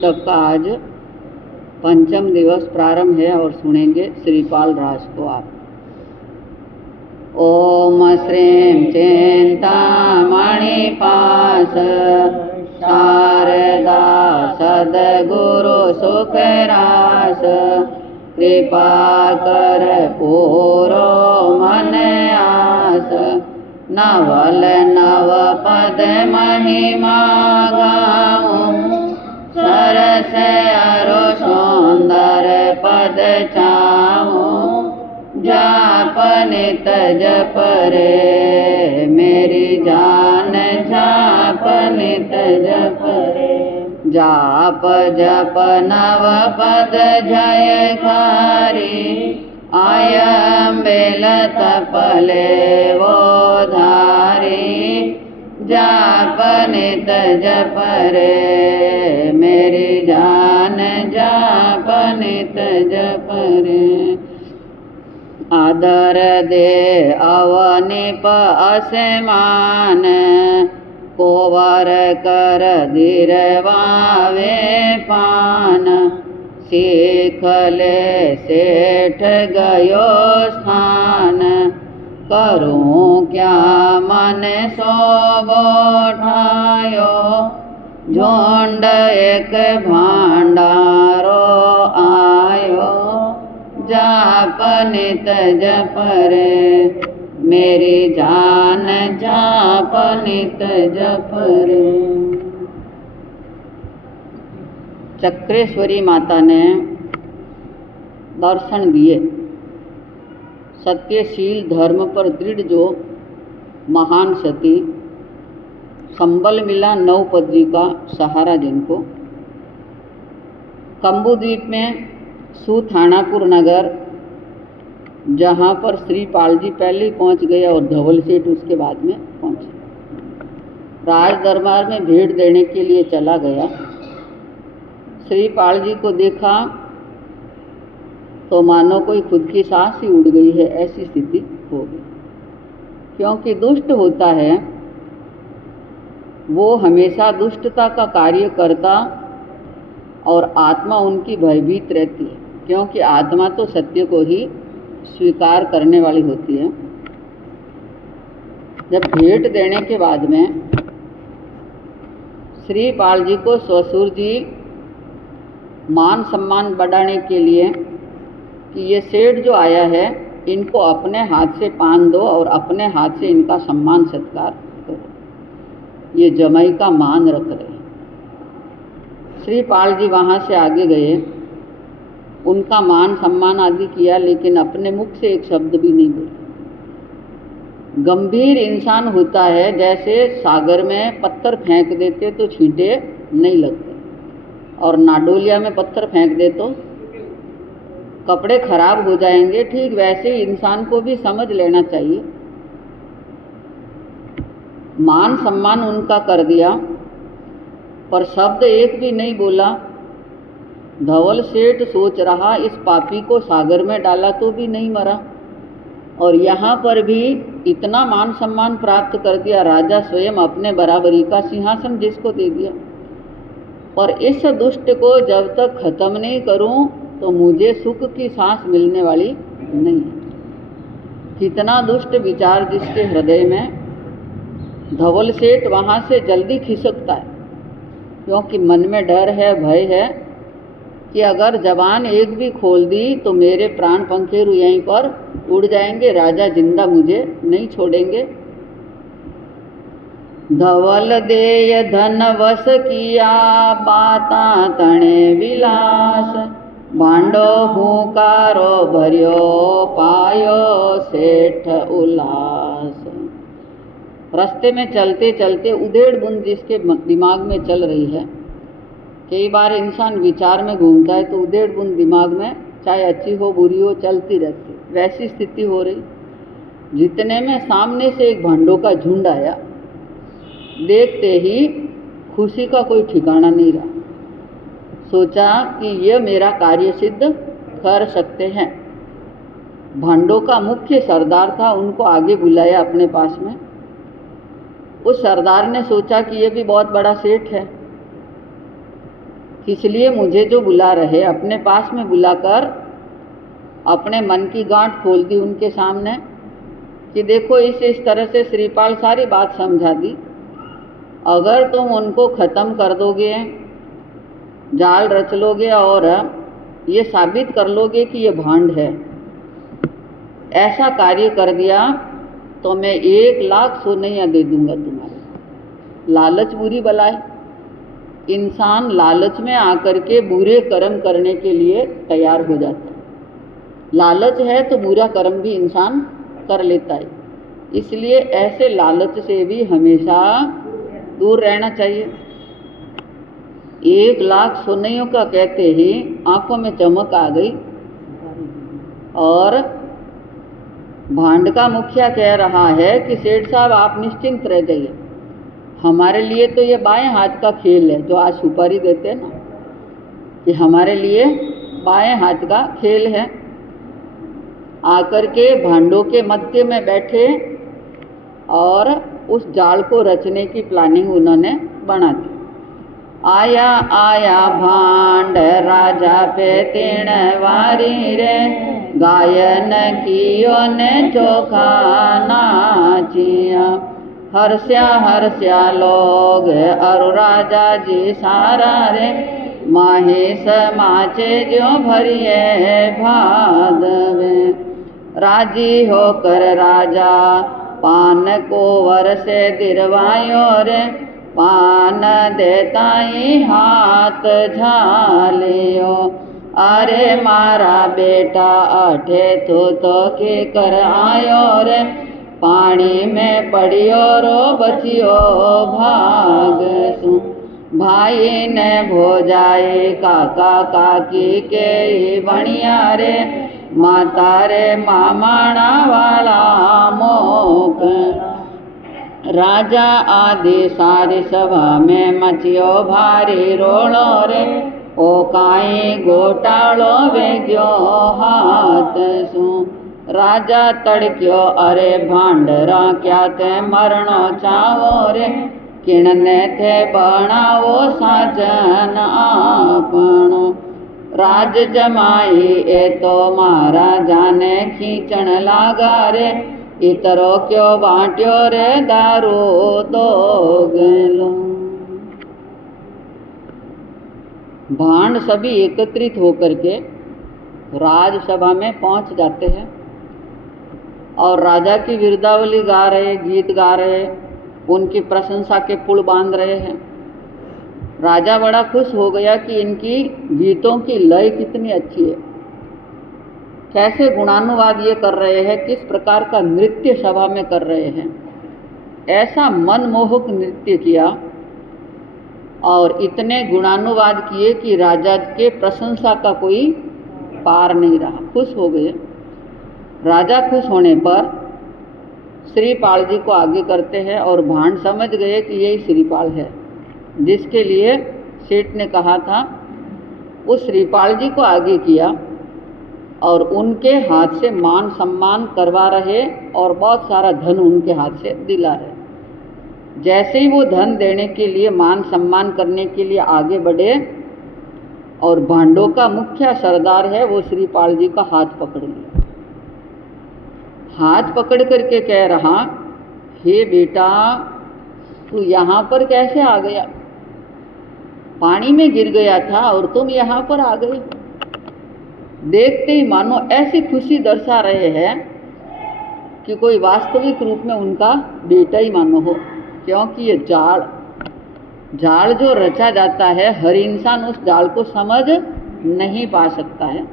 तब का आज पंचम दिवस प्रारंभ है और सुनेंगे श्रीपाल राज को आप। ओम श्रीं चिंतामणिपास शारदा सद्गुरु सुखरास कृपा कर पूरो मन आस नवल नव पद महिमा गाऊं सरस अरो सुंदर पद चाऊं जाप नित जप रे मेरी जान जाप नित जप रे जाप जप नव पद जयकारी आयम बेल तपले वो धारी जाप नित जप रे मेरी जान जाप नित जप रे आदर दे अवनिप असमान कोवर कर धीरवावे पान सीख ले सेठ गयो स्थान करूं क्या मन सो बोठायो झुंड एक भांडारो आयो जाप नित जप रे मेरी जान जाप नित जप रे। चक्रेश्वरी माता ने दर्शन दिए। सत्यशील धर्म पर दृढ़ जो महान सती संबल मिला नवपद का सहारा जिनको कम्बुद्वीप में सुथानापुर नगर जहाँ पर श्रीपाल जी पहले ही पहुँच गए और धवल सेठ उसके बाद में पहुँचे। राज दरबार में भेंट देने के लिए चला गया। श्रीपाल जी को देखा तो मानो कोई खुद की सांस ही उड़ गई है, ऐसी स्थिति हो गई। क्योंकि दुष्ट होता है वो हमेशा दुष्टता का कार्य करता और आत्मा उनकी भयभीत रहती है, क्योंकि आत्मा तो सत्य को ही स्वीकार करने वाली होती है। जब भेंट देने के बाद में श्रीपाल जी को ससुर जी मान सम्मान बढ़ाने के लिए कि ये सेठ जो आया है इनको अपने हाथ से पान दो और अपने हाथ से इनका सम्मान सत्कार करो, ये जमाई का मान रख रहे। श्रीपाल जी वहाँ से आगे गए, उनका मान सम्मान आदि किया, लेकिन अपने मुख से एक शब्द भी नहीं बोले। गंभीर इंसान होता है, जैसे सागर में पत्थर फेंक देते तो छींटे नहीं लगते और नाडोलिया में पत्थर फेंक दे तो कपड़े खराब हो जाएंगे, ठीक वैसे ही इंसान को भी समझ लेना चाहिए। मान सम्मान उनका कर दिया पर शब्द एक भी नहीं बोला। धवल सेठ सोच रहा इस पापी को सागर में डाला तो भी नहीं मरा, और यहाँ पर भी इतना मान सम्मान प्राप्त कर दिया। राजा स्वयं अपने बराबरी का सिंहासन जिसको दे दिया, और इस दुष्ट को जब तक खत्म नहीं करूं तो मुझे सुख की सांस मिलने वाली नहीं है। कितना दुष्ट विचार जिसके हृदय में। धवल सेठ वहाँ से जल्दी खिसकता है, क्योंकि मन में डर है, भय है कि अगर जबान एक भी खोल दी तो मेरे प्राण पंखेरु यहीं पर उड़ जाएंगे, राजा जिंदा मुझे नहीं छोड़ेंगे। धवल देय धन वस किया बाता तणे विलास भांडो हुकारो भरियो पायो सेठ उल्लास। रास्ते में चलते चलते उधेड़ बुंद जिसके दिमाग में चल रही है, कई बार इंसान विचार में घूमता है तो उधेड़ बुंद दिमाग में चाहे अच्छी हो बुरी हो चलती रहती, वैसी स्थिति हो रही। जितने में सामने से एक भांडों का झुंड आया, देखते ही खुशी का कोई ठिकाना नहीं रहा। सोचा कि यह मेरा कार्य सिद्ध कर सकते हैं। भांडों का मुख्य सरदार था, उनको आगे बुलाया अपने पास में। उस सरदार ने सोचा कि ये भी बहुत बड़ा सेठ है, इसलिए मुझे जो बुला रहे अपने पास में बुलाकर अपने मन की गांठ खोल दी उनके सामने कि देखो इस तरह से श्रीपाल सारी बात समझा दी, अगर तुम उनको ख़त्म कर दोगे, जाल रच लोगे और ये साबित कर लोगे कि ये भांड है, ऐसा कार्य कर दिया तो मैं 1,00,000 सोनैया दे दूंगा तुम्हारे। लालच बुरी बला है। इंसान लालच में आकर के बुरे कर्म करने के लिए तैयार हो जाता है। लालच है तो बुरा कर्म भी इंसान कर लेता है। इसलिए ऐसे लालच से भी हमेशा दूर रहना चाहिए। 1,00,000 सोनैयों का कहते ही आंखों में चमक आ गई और भांड का मुखिया कह रहा है कि सेठ साहब आप निश्चिंत रह जाइए, हमारे लिए तो ये बाएं हाथ का खेल है। जो आज सुपारी देते हैं ना, कि हमारे लिए बाएं हाथ का खेल है। आकर के भांडों के मध्य में बैठे और उस जाल को रचने की प्लानिंग उन्होंने बना दी। आया आया भांड राजा पे तीन वारी रे, गायन कियो ने चोखा नाचिया। हर्ष्या हर्ष्या लोग अरु राजा जी सारा रे, माहे समाचे जो भरिए भादवे। राजी होकर राजा पान को वर से दिरवायो रे, पान देताई हाथ झालियो। अरे मारा बेटा अठे तो के कर आयो रे, पानी में पड़ियो रो बचियो भाग सु। भाई ने भोजाए काका काकी के बणिया रे, माता रे मामाणा वाला मोक। राजा आदि सारी सभा में मचियो भारी रोलो रे, ओ काई गोटालो वेग्यो हाथ सु। राजा तड़क्यो अरे भांडरा क्या ते मरणो चावो रे, किणने थे बनावो साजन आपनो। राज जमाई ए तो महाराजा ने खींचण लागा रे, इतरो क्यों बांट्यो रे दारू दो गलो। भांड सभी एकत्रित होकर के राजसभा में पहुंच जाते हैं और राजा की वीरदावली गा रहे, गीत गा रहे, उनकी प्रशंसा के पुल बांध रहे हैं। राजा बड़ा खुश हो गया कि इनकी गीतों की लय कितनी अच्छी है, कैसे गुणानुवाद ये कर रहे हैं, किस प्रकार का नृत्य सभा में कर रहे हैं। ऐसा मनमोहक नृत्य किया और इतने गुणानुवाद किए कि राजा के प्रशंसा का कोई पार नहीं रहा। खुश हो गए। राजा खुश होने पर श्रीपाल जी को आगे करते हैं और भांड समझ गए कि यही श्रीपाल है जिसके लिए सेठ ने कहा था। उस श्रीपाल जी को आगे किया और उनके हाथ से मान सम्मान करवा रहे और बहुत सारा धन उनके हाथ से दिला रहे। जैसे ही वो धन देने के लिए, मान सम्मान करने के लिए आगे बढ़े और भांडों का मुख्य सरदार है वो श्रीपाल जी का हाथ पकड़ लिया। हाथ पकड़ करके कह रहा, हे बेटा तू यहाँ पर कैसे आ गया? पानी में गिर गया था और तुम यहाँ पर आ गए। देखते ही मानो ऐसी खुशी दर्शा रहे हैं कि कोई वास्तविक रूप में उनका बेटा ही मानो हो, क्योंकि ये जाल जो रचा जाता है हर इंसान उस जाल को समझ नहीं पा सकता है।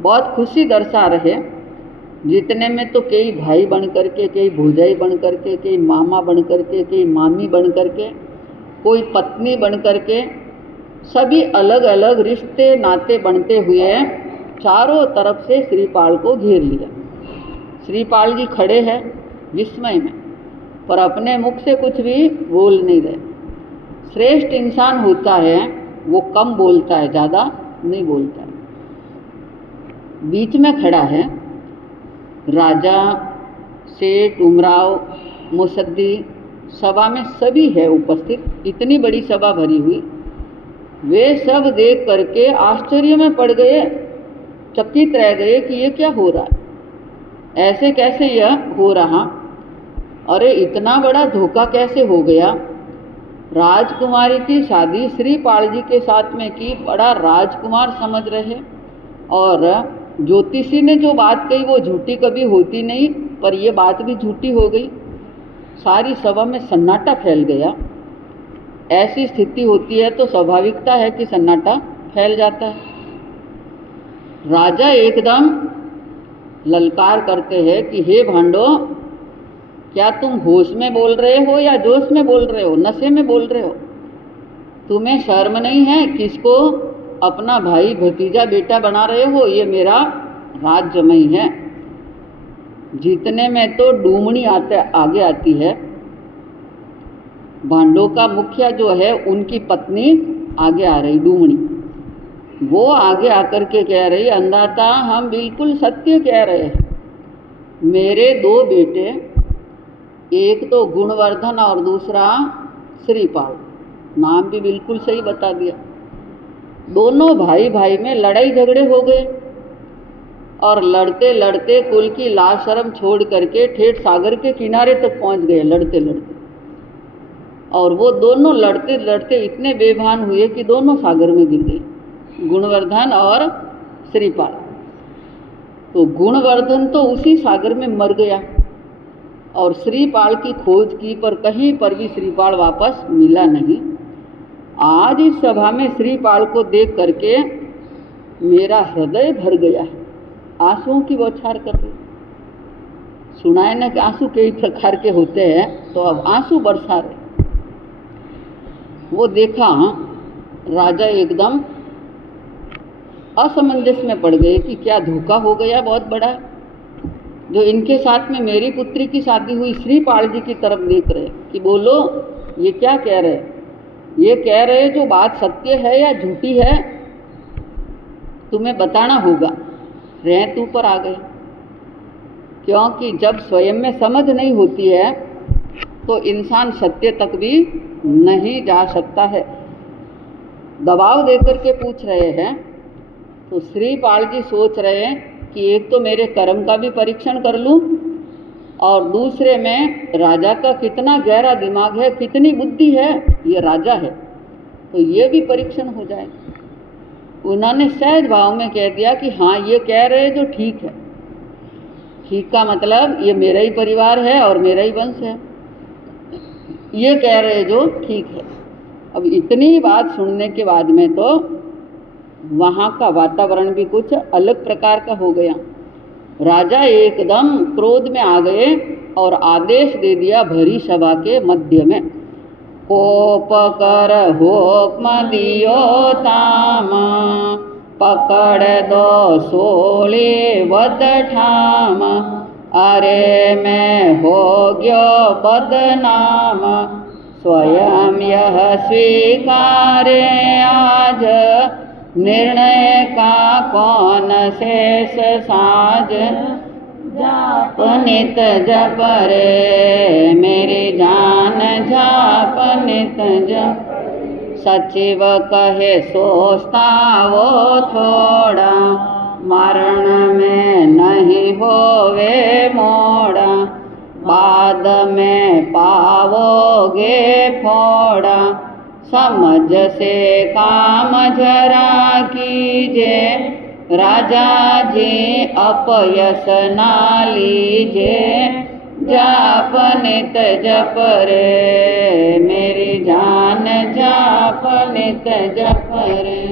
बहुत खुशी दर्शा रहे, जितने में तो कई भाई बन करके, कई भौजाई बन करके, कई मामा बन करके, कई मामी बन करके, कोई पत्नी बन करके, सभी अलग अलग रिश्ते नाते बनते हुए चारों तरफ से श्रीपाल को घेर लिया। श्रीपाल जी खड़े हैं विस्मय में, पर अपने मुख से कुछ भी बोल नहीं रहे। श्रेष्ठ इंसान होता है वो कम बोलता है, ज़्यादा नहीं बोलता है। बीच में खड़ा है राजा, सेठ, उमराव, मुसद्दी, सभा में सभी है उपस्थित। इतनी बड़ी सभा भरी हुई वे सब देख करके आश्चर्य में पड़ गए, चकित रह गए कि ये क्या हो रहा है, ऐसे कैसे यह हो रहा, अरे इतना बड़ा धोखा कैसे हो गया। राजकुमारी की शादी श्रीपाल जी के साथ में की, बड़ा राजकुमार समझ रहे, और ज्योतिषी ने जो बात कही वो झूठी कभी होती नहीं, पर ये बात भी झूठी हो गई। सारी सभा में सन्नाटा फैल गया। ऐसी स्थिति होती है तो स्वाभाविकता है कि सन्नाटा फैल जाता है। राजा एकदम ललकार करते हैं कि हे भांडो, क्या तुम होश में बोल रहे हो या जोश में बोल रहे हो, नशे में बोल रहे हो? तुम्हें शर्म नहीं है? किसको अपना भाई भतीजा बेटा बना रहे हो? ये मेरा राज जमाई है। जीतने में तो डूमनी आगे आती है। भांडों का मुखिया जो है उनकी पत्नी आगे आ रही, डूमनी। वो आगे आकर के कह रही, अंदाता हम बिल्कुल सत्य कह रहे हैं। मेरे दो बेटे, एक तो गुणवर्धन और दूसरा श्रीपाल, नाम भी बिल्कुल सही बता दिया। दोनों भाई भाई में लड़ाई झगड़े हो गए और लड़ते लड़ते कुल की लाज शर्म छोड़ करके ठेठ सागर के किनारे तक पहुंच गए, लड़ते लड़ते। और वो दोनों लड़ते लड़ते इतने बेभान हुए कि दोनों सागर में गिर गए, गुणवर्धन और श्रीपाल। तो गुणवर्धन तो उसी सागर में मर गया और श्रीपाल की खोज की, पर कहीं पर भी श्रीपाल वापस मिला नहीं। आज इस सभा में श्रीपाल को देख करके मेरा हृदय भर गया है, आंसुओं की बौछार कर रही। सुना है ना कि आंसू कई प्रकार के होते हैं, तो अब आंसू बरसा रहे। वो देखा, राजा एकदम असमंजस में पड़ गए कि क्या धोखा हो गया बहुत बड़ा, जो इनके साथ में मेरी पुत्री की शादी हुई। श्रीपाल जी की तरफ देख रहे कि बोलो ये क्या कह रहे, ये कह रहे जो बात सत्य है या झूठी है, तुम्हें बताना होगा। रेत ऊपर आ गए, क्योंकि जब स्वयं में समझ नहीं होती है तो इंसान सत्य तक भी नहीं जा सकता है। दबाव देकर के पूछ रहे हैं, तो श्रीपाल जी सोच रहे हैं कि एक तो मेरे कर्म का भी परीक्षण कर लूं और दूसरे में राजा का कितना गहरा दिमाग है, कितनी बुद्धि है, ये राजा है, तो ये भी परीक्षण हो जाए। उन्होंने सहज भाव में कह दिया कि हाँ ये कह रहे जो ठीक है। ठीक का मतलब ये मेरा ही परिवार है और मेरा ही वंश है, ये कह रहे जो ठीक है। अब इतनी बात सुनने के बाद में तो वहाँ का वातावरण भी कुछ अलग प्रकार का हो गया। राजा एकदम क्रोध में आ गए और आदेश दे दिया भरी सभा के मध्य में, कोप कर हुक्म दियो ताम, पकड़ दो सोले वद ठाम, अरे मैं हो गयो बदनाम, स्वयं यह स्वीकारे आज, निर्णय का कौन शेष साज, जाप नित जप रे मेरी जान, जाप नित जप। सचिव कहे सोचता वो थोड़ा, मरण में नहीं होवे मोड़ा, बाद में पावोगे फोड़ा, समझ से काम जरा कीजे, राजा जी अपयस ना लीजे, जाप नित जप रे मेरी जान, जाप नित जप रे।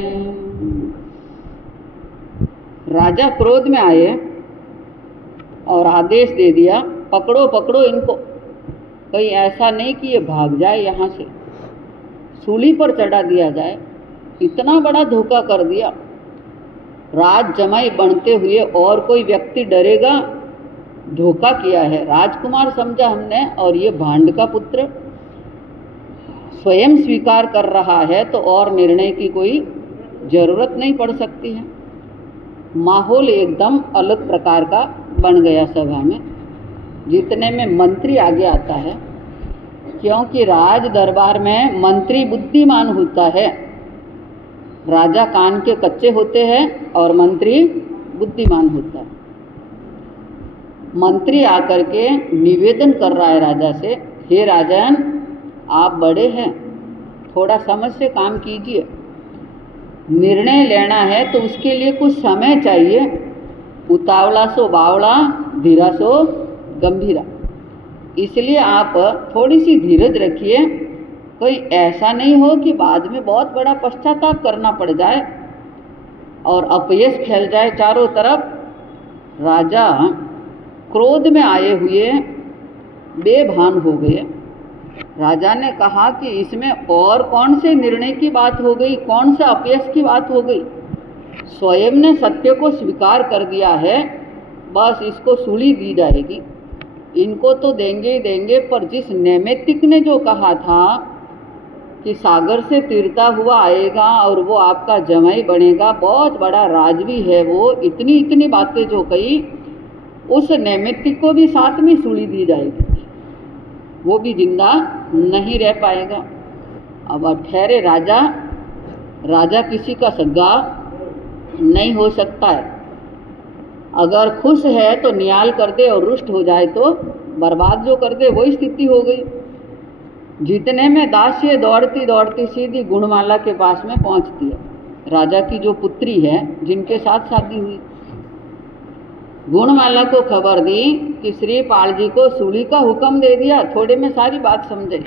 राजा क्रोध में आए और आदेश दे दिया, पकड़ो पकड़ो इनको, कहीं ऐसा नहीं कि ये भाग जाए यहाँ से, सूली पर चढ़ा दिया जाए। इतना बड़ा धोखा कर दिया। राज जमाई बनते हुए और कोई व्यक्ति डरेगा? धोखा किया है, राजकुमार समझा हमने, और ये भांड का पुत्र स्वयं स्वीकार कर रहा है, तो और निर्णय की कोई जरूरत नहीं पड़ सकती है। माहौल एकदम अलग प्रकार का बन गया सभा में। जितने में मंत्री आगे आता है, क्योंकि राज दरबार में मंत्री बुद्धिमान होता है, राजा कान के कच्चे होते हैं और मंत्री बुद्धिमान होता है। मंत्री आकर के निवेदन कर रहा है राजा से, हे राजन, आप बड़े हैं, थोड़ा समझ से काम कीजिए। निर्णय लेना है तो उसके लिए कुछ समय चाहिए। उतावला सो बावला, धीरा सो गंभीरा। इसलिए आप थोड़ी सी धीरज रखिए। कोई ऐसा नहीं हो कि बाद में बहुत बड़ा पश्चाताप करना पड़ जाए और अपयश फैल जाए चारों तरफ। राजा क्रोध में आए हुए बेभान हो गए। राजा ने कहा कि इसमें और कौन से निर्णय की बात हो गई, कौन से अपयश की बात हो गई। स्वयं ने सत्य को स्वीकार कर दिया है, बस इसको सूली दी जाएगी। इनको तो देंगे ही देंगे, पर जिस नैमित्तिक ने जो कहा था कि सागर से तीरता हुआ आएगा और वो आपका जमाई बनेगा, बहुत बड़ा राजवी है वो, इतनी इतनी बातें जो कही, उस नैमित्तिक को भी साथ में सूली दी जाएगी, वो भी जिंदा नहीं रह पाएगा। अब ठहरे राजा, राजा किसी का सगा नहीं हो सकता है। अगर खुश है तो नियाल कर दे और रुष्ट हो जाए तो बर्बाद जो कर दे, वही स्थिति हो गई। जितने में दासी दौड़ती दौड़ती सीधी गुणमाला के पास में पहुंचती है, राजा की जो पुत्री है जिनके साथ शादी हुई। गुणमाला को खबर दी कि श्रीपाल जी को सूली का हुक्म दे दिया। थोड़े में सारी बात समझे।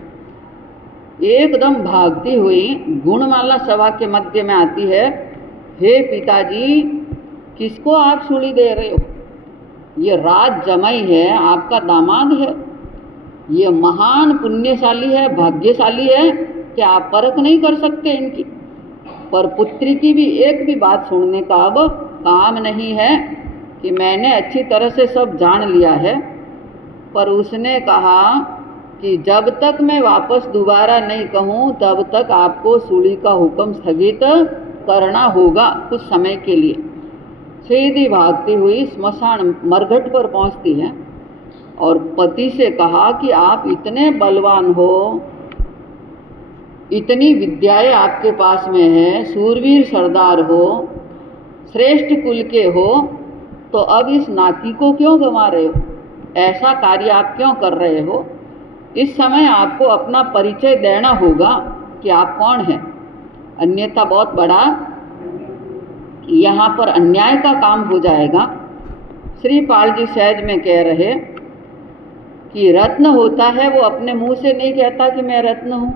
एकदम भागती हुई गुणमाला सभा के मध्य में आती है, हे पिताजी, किसको आप सूली दे रहे हो? ये राज जमाई है, आपका दामाद है, ये महान पुण्यशाली है, भाग्यशाली है कि आप परख नहीं कर सकते इनकी। पर पुत्री की भी एक भी बात सुनने का अब काम नहीं है कि मैंने अच्छी तरह से सब जान लिया है। पर उसने कहा कि जब तक मैं वापस दोबारा नहीं कहूँ तब तक आपको सूली का हुक्म स्थगित करना होगा कुछ समय के लिए। सीधी भागती हुई स्मशान मरघट पर पहुँचती है और पति से कहा कि आप इतने बलवान हो, इतनी विद्याएं आपके पास में है, सूरवीर सरदार हो, श्रेष्ठ कुल के हो, तो अब इस नाती को क्यों गंवा रहे हो? ऐसा कार्य आप क्यों कर रहे हो? इस समय आपको अपना परिचय देना होगा कि आप कौन हैं, अन्यथा बहुत बड़ा यहाँ पर अन्याय का काम हो जाएगा। श्रीपाल जी सहज में कह रहे कि रत्न होता है वो अपने मुंह से नहीं कहता कि मैं रत्न हूँ,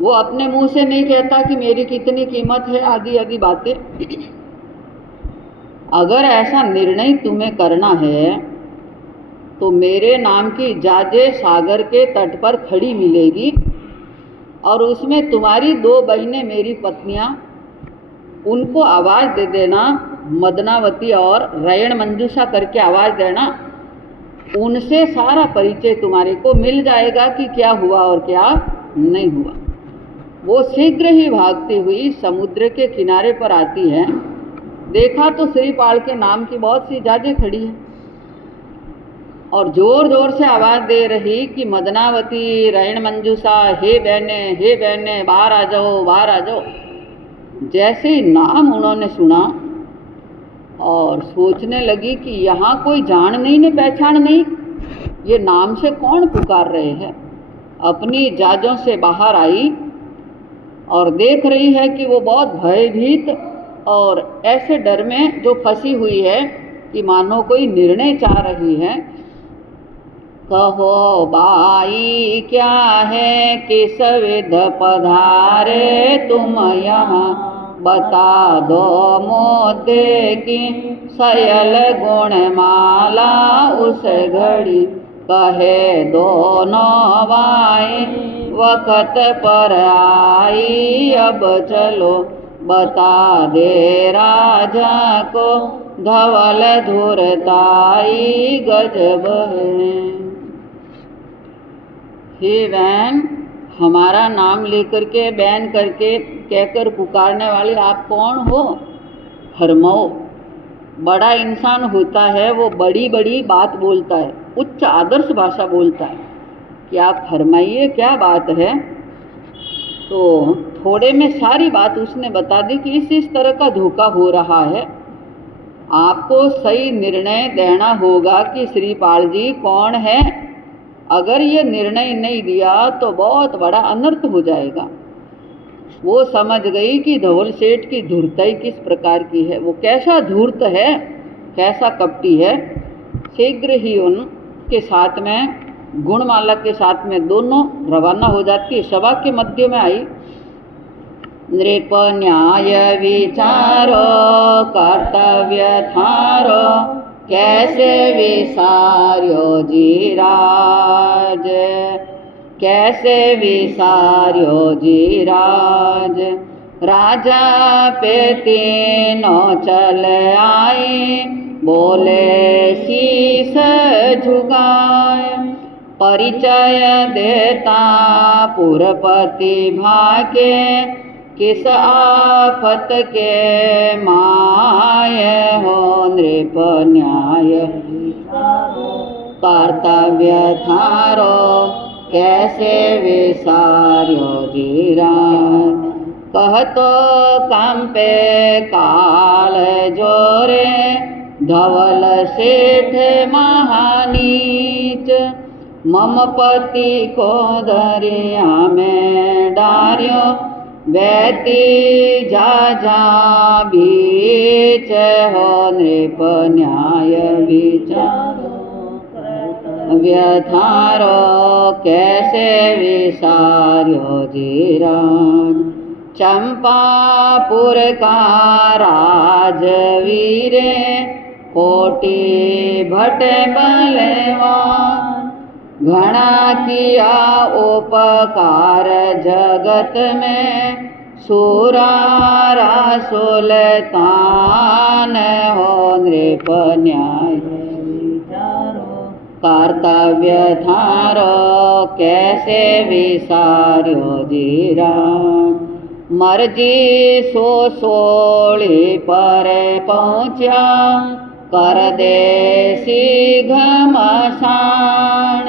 वो अपने मुंह से नहीं कहता कि मेरी कितनी कीमत है, आदि आदि बातें। अगर ऐसा निर्णय तुम्हें करना है तो मेरे नाम की जाजे सागर के तट पर खड़ी मिलेगी और उसमें तुम्हारी 2 बहनें मेरी पत्नियां, उनको आवाज़ दे देना, मदनावती और रयण मंजूषा करके आवाज़ देना। उनसे सारा परिचय तुम्हारे को मिल जाएगा कि क्या हुआ और क्या नहीं हुआ। वो शीघ्र ही भागती हुई समुद्र के किनारे पर आती है। देखा तो श्रीपाल के नाम की बहुत सी जाजें खड़ी हैं और जोर जोर से आवाज़ दे रही कि मदनावती, रयण मंजूषा, हे बहने, बाहर आ जाओ, बाहर आ जाओ। जैसे ही नाम उन्होंने सुना और सोचने लगी कि यहाँ कोई जान नहीं ने पहचान नहीं, ये नाम से कौन पुकार रहे हैं। अपनी जाजों से बाहर आई और देख रही है कि वो बहुत भयभीत और ऐसे डर में जो फंसी हुई है कि मानो कोई निर्णय चाह रही है। कहो बाई क्या है कि सविध पधारे तुम यहाँ, बता दो मोदे की सयल गुणमाला उस घड़ी, कहे दोनों बाई वक़्त पर आई। अब चलो बता दे राजा को धवल धुरताई गजब है। हे बहन, हमारा नाम लेकर के बैन करके कहकर पुकारने वाले आप कौन हो? फरमाओ। बड़ा इंसान होता है वो बड़ी बड़ी बात बोलता है, उच्च आदर्श भाषा बोलता है कि आप फरमाइए क्या बात है। तो थोड़े में सारी बात उसने बता दी कि इस तरह का धोखा हो रहा है, आपको सही निर्णय देना होगा कि श्रीपाल जी कौन है। अगर ये निर्णय नहीं दिया तो बहुत बड़ा अनर्थ हो जाएगा। वो समझ गई कि धवल सेठ की धूर्तता किस प्रकार की है, वो कैसा धूर्त है, कैसा कपटी है। शीघ्र ही उनके साथ में गुणमाला के साथ में दोनों रवाना हो जाती है। सभा के मध्य में आई। नृप न्याय विचारो कर्तव्य थारो, कैसे विसार्यो जी राज, कैसे विसार्यो जी राज। राजा पे तीनों चल आए, बोले शीस झुकाए। परिचय देता पुरपति भाके, किस आफत के माय हो। नृप न्याय कर्तव्य थारो, कैसे विसार्यो जी राज। कहतो कंपे काल जोरे, धवल सेठ महानीच। मम पति को दरिया में डार्यो, बैती जा जा बीच हो। नृप न्याय विचारो व्यथारो, कैसे विसार्यो जी राज। चंपापुर का राजवीरे, कोटि भट बलवान। घना किया उपकार जगत में, सुरारा सुल्तान हो। नृप न्याय कर्तव्य थारो, कैसे विसार्यो जी राज। मर्जी सो सोली पर पहुँचा, कर दे सी घमसान।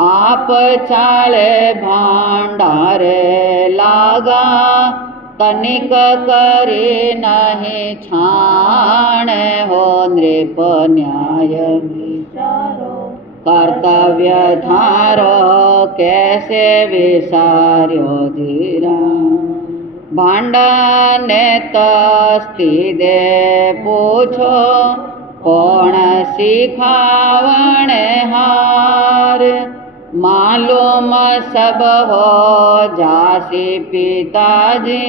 आप चाले भांडारे लागा, तनिक करे नहीं छाण हो। नृप न्याय कर्तव्य थारो, कैसे विसार्यो जी राज। भांडा ने तस्ती दे पूछो, कौन सिखावण हार। मालूम सब हो जासी पिताजी,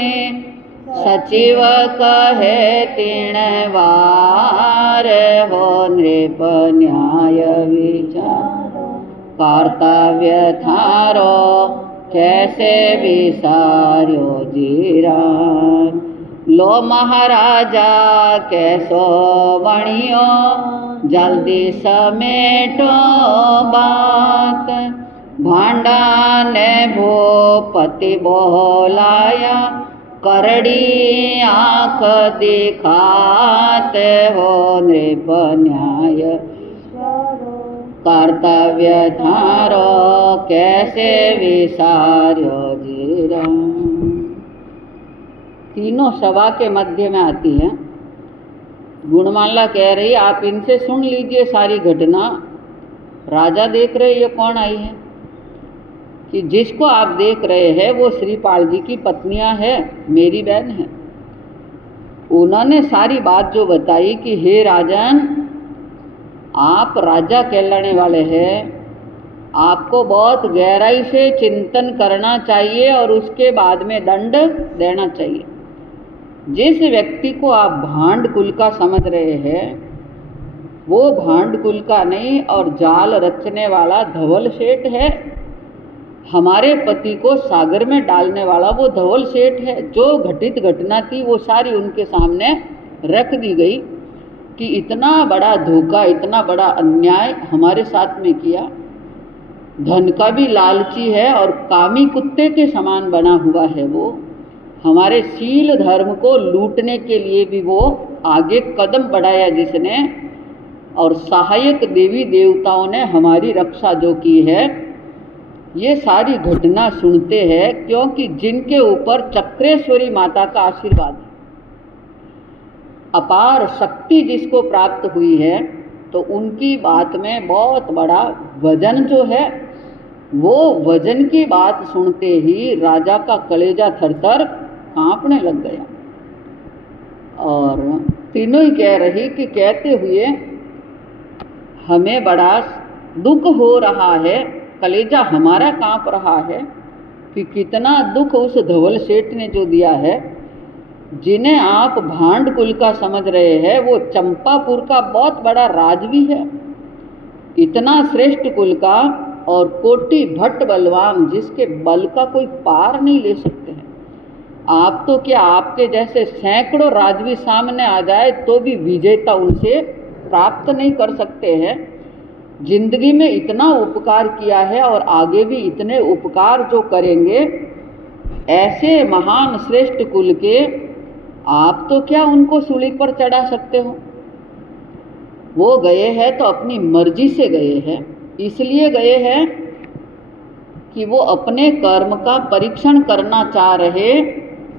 सचिव कहे तीन वार हो। नृप न्याय विचारो कर्तव्य थारो, कैसे विसार्यो जी राज। लो महाराजा कैसो बणियो, जल्दी समेटो बात। भांडा ने भूपति बोलाया, करड़ी आँख दिखात हो। नृप न्याय कर्तव्य थारो, कैसे विसार्यो जी राज। तीनों सभा के मध्य में आती है। गुणमाला कह रही, आप इनसे सुन लीजिए सारी घटना। राजा देख रहे ये कौन आई है, कि जिसको आप देख रहे हैं वो श्रीपाल जी की पत्नियां हैं, मेरी बहन है। उन्होंने सारी बात जो बताई कि हे राजन, आप राजा कहलाने वाले हैं, आपको बहुत गहराई से चिंतन करना चाहिए और उसके बाद में दंड देना चाहिए। जिस व्यक्ति को आप भांड कुल का समझ रहे हैं, वो भांड कुल का नहीं और जाल रचने वाला धवल सेठ है। हमारे पति को सागर में डालने वाला वो धवल सेठ है। जो घटित घटना थी वो सारी उनके सामने रख दी गई कि इतना बड़ा धोखा, इतना बड़ा अन्याय हमारे साथ में किया। धन का भी लालची है और कामी कुत्ते के समान बना हुआ है वो। हमारे शील धर्म को लूटने के लिए भी वो आगे कदम बढ़ाया जिसने, और सहायक देवी देवताओं ने हमारी रक्षा जो की है, ये सारी घटना सुनते हैं क्योंकि जिनके ऊपर चक्रेश्वरी माता का आशीर्वाद है, अपार शक्ति जिसको प्राप्त हुई है, तो उनकी बात में बहुत बड़ा वजन जो है, वो वजन की बात सुनते ही राजा का कलेजा थरथर कांपने लग गया। और तीनों ही कह रही कि कहते हुए हमें बड़ा दुख हो रहा है, कलेजा हमारा कांप रहा है कि कितना दुख उस धवल सेठ ने जो दिया है, जिन्हें आप भांड कुल का समझ रहे हैं, वो चंपापुर का बहुत बड़ा राजवी है, इतना श्रेष्ठ कुल का और कोटि भट्ट बलवान, जिसके बल का कोई पार नहीं ले सकते हैं। आप तो क्या, आपके जैसे सैकड़ों राजवी सामने आ जाए तो भी विजेता उनसे प्राप्त नहीं कर सकते हैं। जिंदगी में इतना उपकार किया है और आगे भी इतने उपकार जो करेंगे, ऐसे महान श्रेष्ठ कुल के आप तो क्या उनको सूली पर चढ़ा सकते हो। वो गए हैं तो अपनी मर्जी से गए हैं, इसलिए गए हैं कि वो अपने कर्म का परीक्षण करना चाह रहे,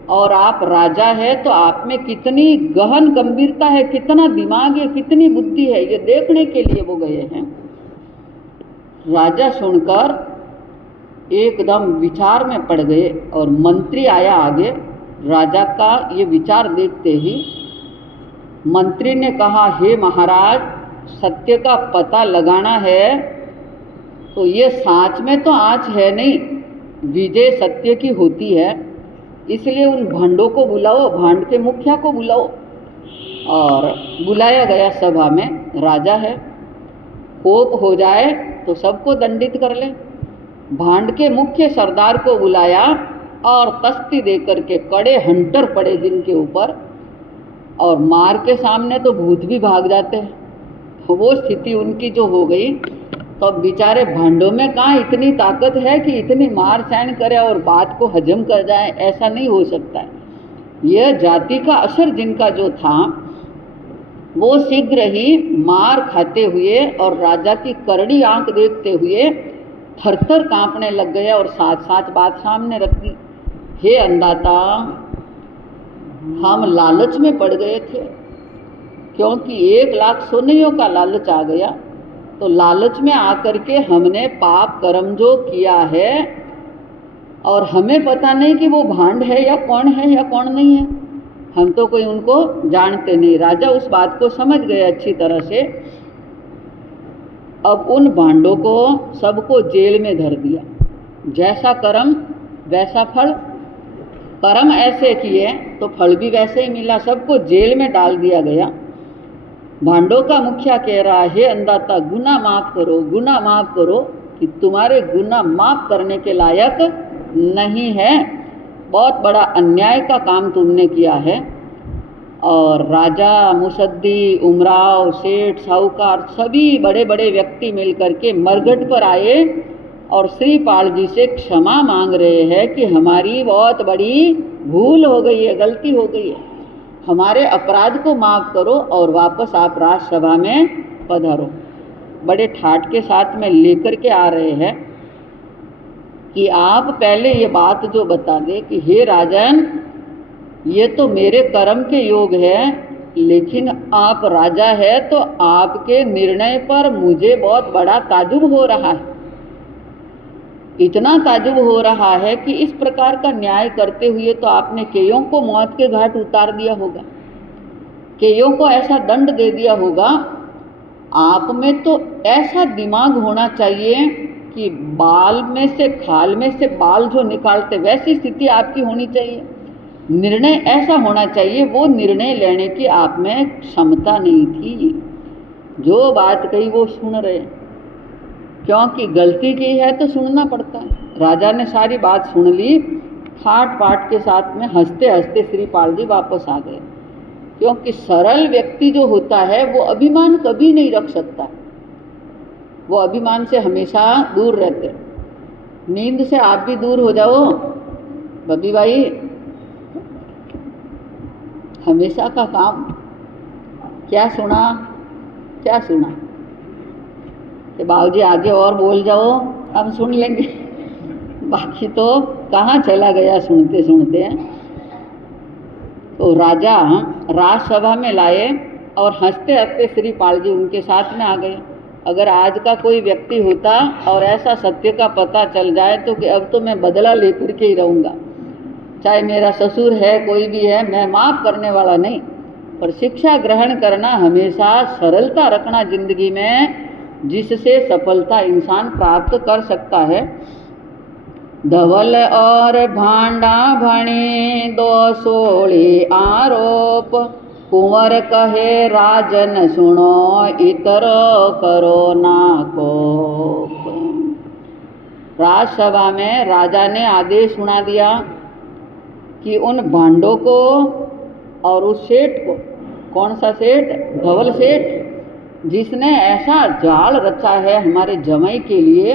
और आप राजा है तो आप में कितनी गहन गंभीरता है, कितना दिमाग है, कितनी बुद्धि है, ये देखने के लिए वो गए हैं। राजा सुनकर एकदम विचार में पड़ गए और मंत्री आया आगे। राजा का ये विचार देखते ही मंत्री ने कहा, हे महाराज, सत्य का पता लगाना है तो ये सांच में तो आँच है नहीं, विजय सत्य की होती है, इसलिए उन भांडों को बुलाओ, भांड के मुखिया को बुलाओ। और बुलाया गया सभा में। राजा है, कोप हो जाए तो सबको दंडित कर ले। भांड के मुख्य सरदार को बुलाया और तख्ती दे करके कड़े हंटर पड़े जिनके ऊपर, और मार के सामने तो भूत भी भाग जाते हैं। वो स्थिति उनकी जो हो गई, तो अब बेचारे भांडों में कहाँ इतनी ताकत है कि इतनी मार सहन करे और बात को हजम कर जाए, ऐसा नहीं हो सकता है। यह जाति का असर जिनका जो था, वो शीघ्र ही मार खाते हुए और राजा की करड़ी आंख देखते हुए थरथर कांपने लग गए और साथ साथ बात सामने रख दी, हे अंधाता, हम लालच में पड़ गए थे, क्योंकि 1 लाख सोनियों का लालच आ गया, तो लालच में आकर के हमने पाप कर्म जो किया है, और हमें पता नहीं कि वो भांड है या कौन नहीं है, हम तो कोई उनको जानते नहीं। राजा उस बात को समझ गए अच्छी तरह से। अब उन भांडों को सबको जेल में धर दिया, जैसा कर्म वैसा फल, कर्म ऐसे किए तो फल भी वैसे ही मिला, सबको जेल में डाल दिया गया। भांडों का मुखिया कह रहा है, अंधाता, गुनाह माफ करो, गुनाह माफ करो, कि तुम्हारे गुनाह माफ करने के लायक नहीं है, बहुत बड़ा अन्याय का काम तुमने किया है। और राजा, मुसद्दी, उमराव, सेठ, साहूकार, सभी बड़े बड़े व्यक्ति मिलकर के मरघट पर आए और श्रीपाल जी से क्षमा मांग रहे हैं कि हमारी बहुत बड़ी भूल हो गई है, गलती हो गई है, हमारे अपराध को माफ़ करो और वापस आप राजसभा में पधारो। बड़े ठाठ के साथ में लेकर के आ रहे हैं कि आप पहले ये बात जो बता दें कि हे राजन, ये तो मेरे कर्म के योग है, लेकिन आप राजा है तो आपके निर्णय पर मुझे बहुत बड़ा ताजुब हो रहा है। इतना ताजुब हो रहा है कि इस प्रकार का न्याय करते हुए तो आपने केयों को मौत के घाट उतार दिया होगा, केयों को ऐसा दंड दे दिया होगा। आप में तो ऐसा दिमाग होना चाहिए कि बाल में से, खाल में से बाल जो निकालते, वैसी स्थिति आपकी होनी चाहिए। निर्णय ऐसा होना चाहिए, वो निर्णय लेने की आप में क्षमता नहीं थी। जो बात कही वो सुन रहे, क्योंकि गलती की है तो सुनना पड़ता है। राजा ने सारी बात सुन ली, ठाट बाट के साथ में हंसते हंसते श्रीपाल जी वापस आ गए, क्योंकि सरल व्यक्ति जो होता है वो अभिमान कभी नहीं रख सकता, वो अभिमान से हमेशा दूर रहते। नींद से आप भी दूर हो जाओ बबी भाई, हमेशा का काम। क्या सुना कि बाबूजी आगे और बोल जाओ, हम सुन लेंगे। बाकी तो कहाँ चला गया सुनते सुनते। तो राजा राजसभा में लाए और हंसते हंसते श्रीपाल जी उनके साथ में आ गए। अगर आज का कोई व्यक्ति होता और ऐसा सत्य का पता चल जाए तो कि अब तो मैं बदला लेकर के ही रहूँगा, चाहे मेरा ससुर है कोई भी है, मैं माफ़ करने वाला नहीं। पर शिक्षा ग्रहण करना, हमेशा सरलता रखना जिंदगी में, जिससे सफलता इंसान प्राप्त कर सकता है। धवल और भांडा भणी दो सोली आरोप, कुंवर कहे राजन सुनो इतरो करो ना कोप। राजसभा में राजा ने आदेश सुना दिया कि उन भांडों को और उस सेठ को, कौन सा सेठ? धवल सेठ, जिसने ऐसा जाल रचा है हमारे जमाई के लिए,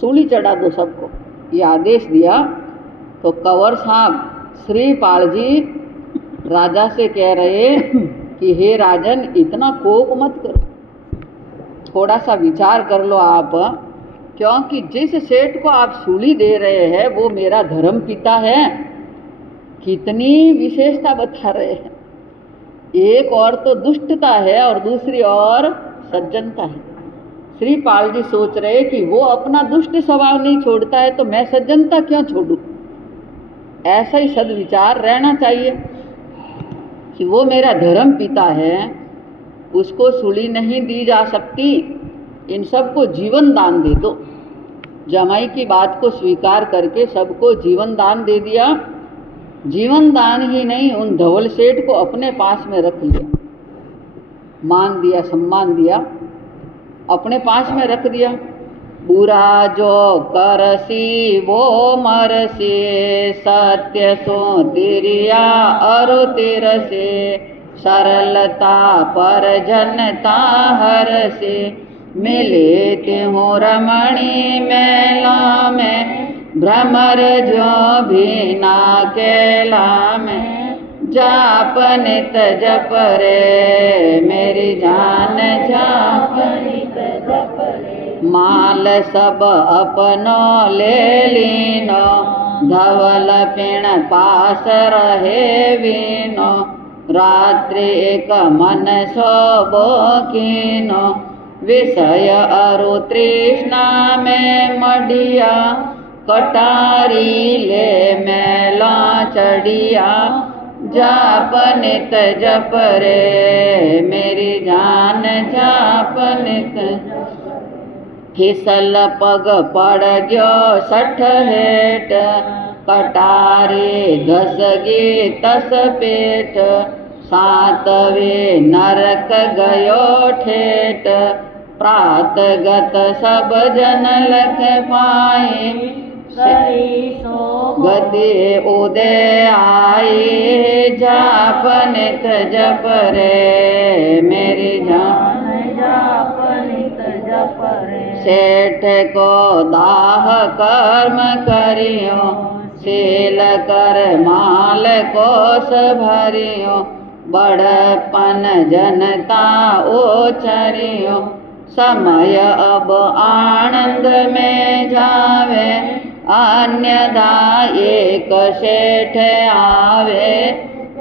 सूली चढ़ा दो सबको, ये आदेश दिया। तो कंवर साहब श्रीपाल जी राजा से कह रहे कि हे राजन, इतना कोप मत करो, थोड़ा सा विचार कर लो आप, क्योंकि जिस सेठ को आप सूली दे रहे हैं वो मेरा धर्म पिता है। कितनी विशेषता बता रहे हैं, एक और तो दुष्टता है और दूसरी और सज्जनता है। श्रीपाल जी सोच रहे कि वो अपना दुष्ट स्वभाव नहीं छोड़ता है तो मैं सज्जनता क्यों छोड़ूं। ऐसा ही सद्विचार रहना चाहिए कि वो मेरा धर्म पिता है, उसको सूली नहीं दी जा सकती, इन सबको जीवन दान दे दो। जमाई की बात को स्वीकार करके सबको जीवन दान दे दिया। जीवन दान ही नहीं, उन धवल सेठ को अपने पास में रख लिया, मान दिया, सम्मान दिया, अपने पास में रख दिया। बुरा जो करसी वो मरसी, सत्य सो तिरिया अरु तिरसे, सरलता पर जनता हरसे, मिले त्यों रमणी मेला में, भ्रमर जो भी ना केला में, जाप नित जप रे मेरी जान, जाप नित जप रे। माल सब अपनो ले लीनो, धवल पिण पास रहे वीनो, रात्रि एक मन सोबो कीनो, विषय अरु तृष्णा में मडिया, कटारी ले मेला चढ़िया, जाप नित जप रे मेरी जान, जाप नित। फिसल पग पड़ गयो सठ हेठ, कटारे घसगी तस पेट, सातवे नरक गयो ठेठ, प्रातगत सब जन लख पाए, गति उदय आए, जाप नित जप रे मेरी जान, जाप नित जप रे। सेठ को दाह कर्म करियो, सेल कर माल कोस भरियो, बड़पन जनता ओचरियो, समय अब आनंद में जावे, अन्यदा एक सेठ आवे,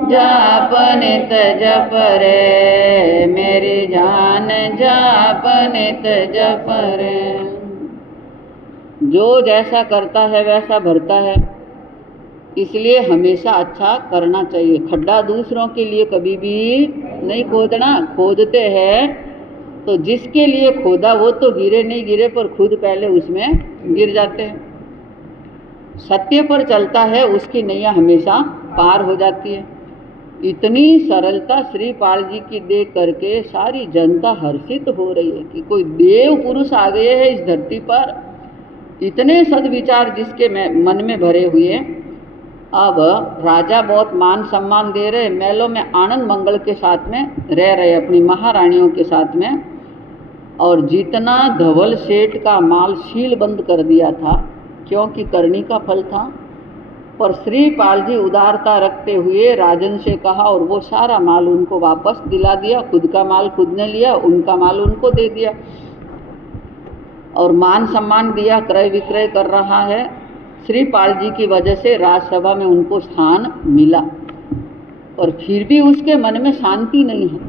जाप नित जप रे मेरी जान, जाप नित जप रे। जो जैसा करता है वैसा भरता है, इसलिए हमेशा अच्छा करना चाहिए। खड्डा दूसरों के लिए कभी भी नहीं खोदना, खोदते हैं तो जिसके लिए खोदा वो तो गिरे नहीं गिरे, पर खुद पहले उसमें गिर जाते हैं। सत्य पर चलता है उसकी नैया हमेशा पार हो जाती है। इतनी सरलता श्रीपाल जी की देख करके सारी जनता हर्षित हो रही है कि कोई देव पुरुष आ गए हैं इस धरती पर। इतने सद्विचार जिसके मन में भरे हुए। अब राजा बहुत मान सम्मान दे रहे, महलों में आनंद मंगल के साथ में रह रहे अपनी महारानियों के साथ में। और जितना धवल सेठ का माल शील बंद कर दिया था, क्योंकि करनी का फल था, पर श्रीपाल जी उदारता रखते हुए राजन से कहा और वो सारा माल उनको वापस दिला दिया। खुद का माल खुद ने लिया, उनका माल उनको दे दिया और मान सम्मान दिया। क्रय विक्रय कर रहा है। श्रीपाल जी की वजह से राज्यसभा में उनको स्थान मिला, और फिर भी उसके मन में शांति नहीं है।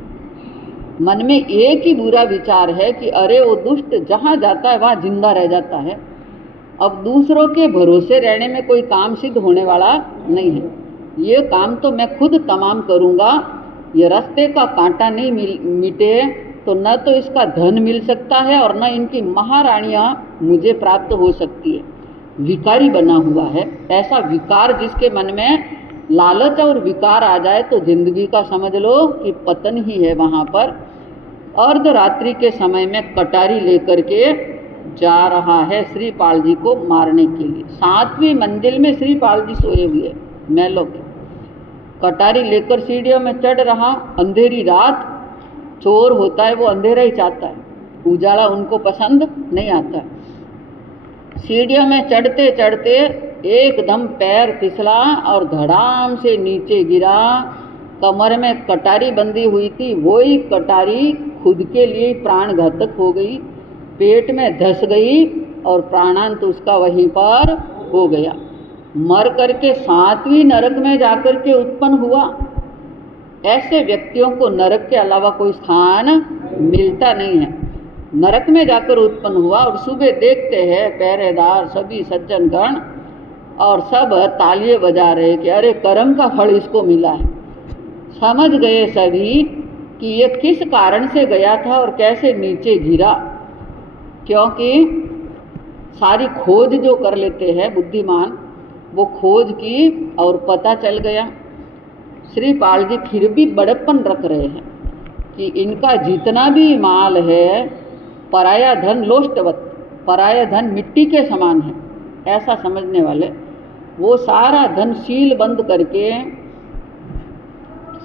मन में एक ही बुरा विचार है कि अरे वो दुष्ट जहाँ जाता है वहाँ जिंदा रह जाता है। अब दूसरों के भरोसे रहने में कोई काम सिद्ध होने वाला नहीं है। ये काम तो मैं खुद तमाम करूँगा। ये रास्ते का कांटा नहीं मिटे तो न तो इसका धन मिल सकता है और न इनकी महारानियाँ मुझे प्राप्त हो सकती है। विकारी बना हुआ है। ऐसा विकार जिसके मन में लालच और विकार आ जाए तो जिंदगी का समझ लो कि पतन ही है। वहाँ पर अर्धरात्रि के समय में कटारी लेकर के जा रहा है श्रीपाल जी को मारने के लिए। 7वीं मंजिल में श्रीपाल जी सोए हुए महलों के, कटारी लेकर सीढ़ियों में चढ़ रहा। अंधेरी रात, चोर होता है वो अंधेरा ही चाहता है, उजाला उनको पसंद नहीं आता। सीढ़ियों में चढ़ते चढ़ते एकदम पैर फिसला और धड़ाम से नीचे गिरा। कमर में कटारी बंधी हुई थी, वही कटारी खुद के लिए प्राण घातक हो गई, पेट में धस गई और प्राणांत उसका वहीं पर हो गया। मर करके 7वीं नरक में जाकर के उत्पन्न हुआ। ऐसे व्यक्तियों को नरक के अलावा कोई स्थान मिलता नहीं है। नरक में जाकर उत्पन्न हुआ और सुबह देखते हैं पहरेदार सभी सज्जन गण और सब तालियां बजा रहे कि अरे कर्म का फल इसको मिला है। समझ गए सभी कि ये किस कारण से गया था और कैसे नीचे गिरा, क्योंकि सारी खोज जो कर लेते हैं बुद्धिमान, वो खोज की और पता चल गया। श्रीपाल जी फिर भी बड़प्पन रख रहे हैं कि इनका जितना भी माल है पराया धन लोष्टवत, पराया धन मिट्टी के समान है, ऐसा समझने वाले वो सारा धन सील बंद करके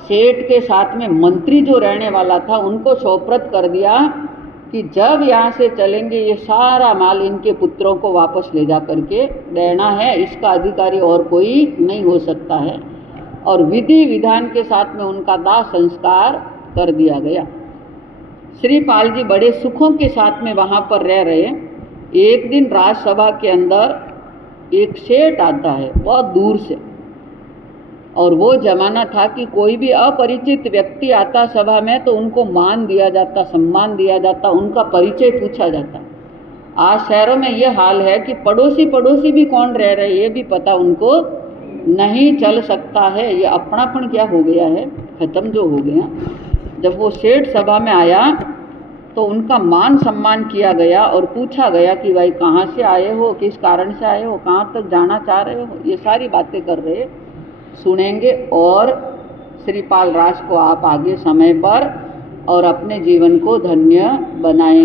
सेठ के साथ में मंत्री जो रहने वाला था उनको सोप्रत कर दिया कि जब यहाँ से चलेंगे ये सारा माल इनके पुत्रों को वापस ले जा करके देना है, इसका अधिकारी और कोई नहीं हो सकता है। और विधि विधान के साथ में उनका दाह संस्कार कर दिया गया। श्रीपाल जी बड़े सुखों के साथ में वहाँ पर रह रहे। एक दिन राज्यसभा के अंदर एक सेठ आता है बहुत दूर से, और वो जमाना था कि कोई भी अपरिचित व्यक्ति आता सभा में तो उनको मान दिया जाता, सम्मान दिया जाता, उनका परिचय पूछा जाता। आज शहरों में ये हाल है कि पड़ोसी भी कौन रह रहे ये भी पता उनको नहीं चल सकता है। ये अपनापन क्या हो गया है, खत्म जो हो गया। जब वो सेठ सभा में आया तो उनका मान सम्मान किया गया और पूछा गया कि भाई कहाँ से आए हो, किस कारण से आए हो, कहाँ तक जाना चाह रहे हो। ये सारी बातें कर रहे सुनेंगे और श्रीपाल राज को आप आगे समय पर और अपने जीवन को धन्य बनाएंगे।